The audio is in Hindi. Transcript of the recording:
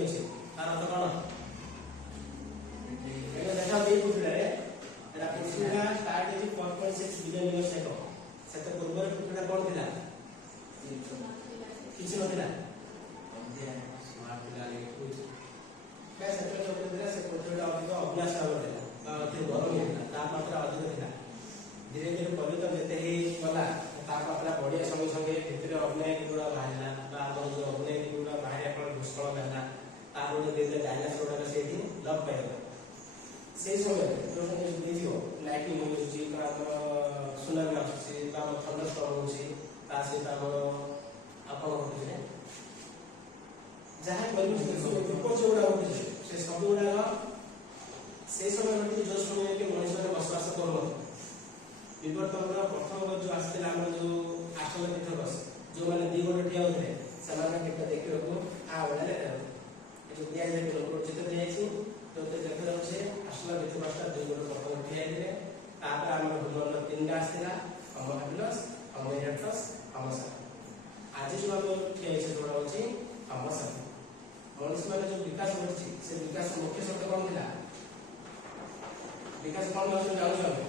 एटी अछि तार अर्थ कोन एटा देखा दे पुछले एटा पृथ्वीरा स्टार्ट हेछि 4.6 बिलियन इयर्स अगो सेते पूर्व पृथ्वीरा कोन थिला किछ नथिला स्मार्ट थिला लेकिन मैं सेते जो थिला से पृथ्वीरा अधिक अभ्यास आवला बा अति गरम थिला तापमात्रा अधिक थिला धीरे धीरे परिवर्तन जते ही गला तापमात्रा बढ़िया संगे संगे भितर अग्नेय गुड़ा बाहरला बा हमर जो अग्नेय गुड़ा बाहर अपन भूस्खलन होला तार उडे देले डायनासोर वाला सेठी लग पाइला से समय जो समय देखियो लाइटिंग होउची का सुनामी आछी का थंडरस्टॉर्म होउची ता से ता अपन होउची जहां परिवेश विपद जोड़ा होउची से सब गुड़ा से समय में जो समय के मनुष्य ने बसवास करलो विवर्तन प्रथम जो आसते हम जो आश्चर्यतीर्थक जो मैंने दी गोटे ठिया होते से देखो आ वाले जो दिया जाए लोक चित्र दिया तो देखा जाऊे आश्चर्यतीर्थक दुई गोटे प्रथम ठिया तापर आम भूमंडल तीन आसला होमो हैबिलस होमो इरेक्टस होमो सैपियंस आज जो आम ठिया जोड़ा होची होमो सैपियंस मनुष्य मैंने जो विकास होची से विकास मुख्य शब्द कौन थिला विकास कौन जानु